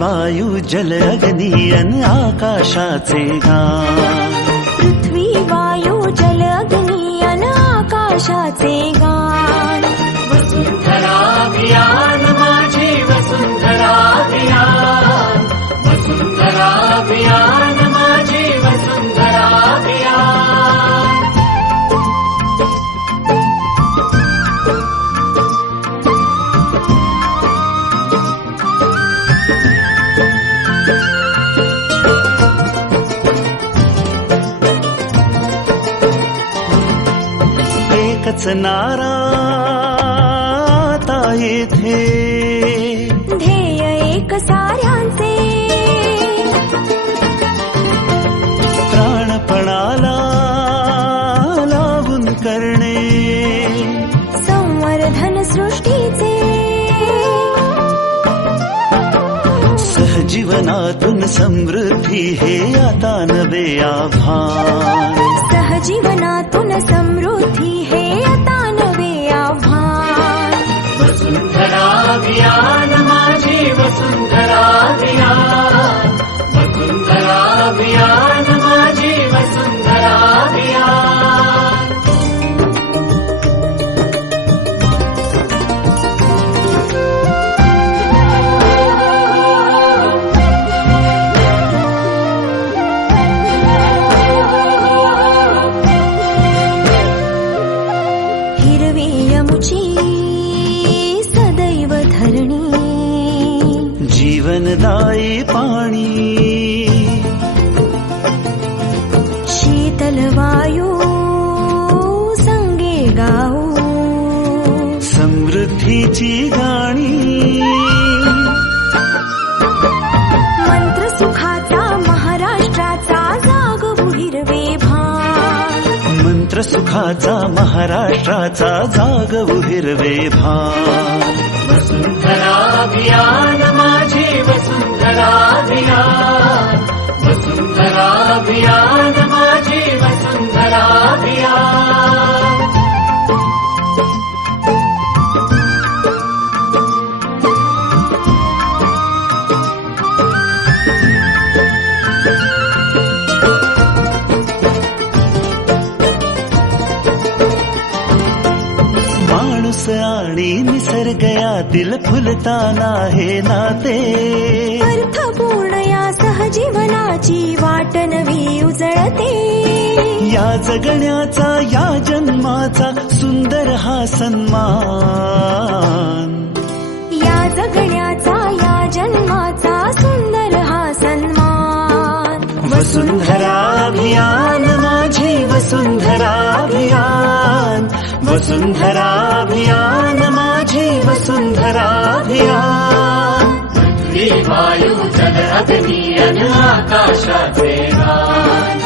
वायू जल अग्नी अन आकाशाचे गान. पृथ्वी वायू जल अग्नी अन आकाशाचे गान. वसुंधरा अभियान माझी वसुंधरा अभियान. वसुंधरा अभियान माझी वसुंधरा अभियान. एकच नारा आता येथे, ध्येय एक साऱ्यांचे. प्राणपणाला लावून करणे संवर्धन सृष्टीचे. सहजीवनातून समृद्धी हे आता नवे आभान. सहजीवनातून समृद्धी हे आता नवे आव्हान. वसुंधरा अभियान माझी वसुंधरा अभियान. वसुंधरा अभियान माझी वसुंधरा अभियान. हिरवी यमुची सदैव धरणी. जीवनदायी पाणी शीतल वायू संगे गाऊ. समृद्धीची गाणी. मंत्र सुखाचा महाराष्ट्राचा जागवू हिरवे भान. मंत्र सुखाचा महाराष्ट्राचा जागवू हिरवे भान. वसुंधरा अभियान माझी वसुंधरा अभियान. वसुंधरा अभियान माझी वसुंधरा अभियान. माणूस आणि निसर्ग यातील फुलताना हे नाते. अर्थपूर्ण या सहजीवनाची वाट नवी उजळते. या जगण्याचा या जन्माचा सुंदर हा सन्मान. या जगण्याचा या जन्माचा सुंदर हा सन्मान. वसुंधरा अभियान माझी वसुंधरा अभियान. वसुंधरा अभियान माझी वसुंधरा अभियान. पृथ्वी वायू जल अग्नी अन आकाशाचे गान.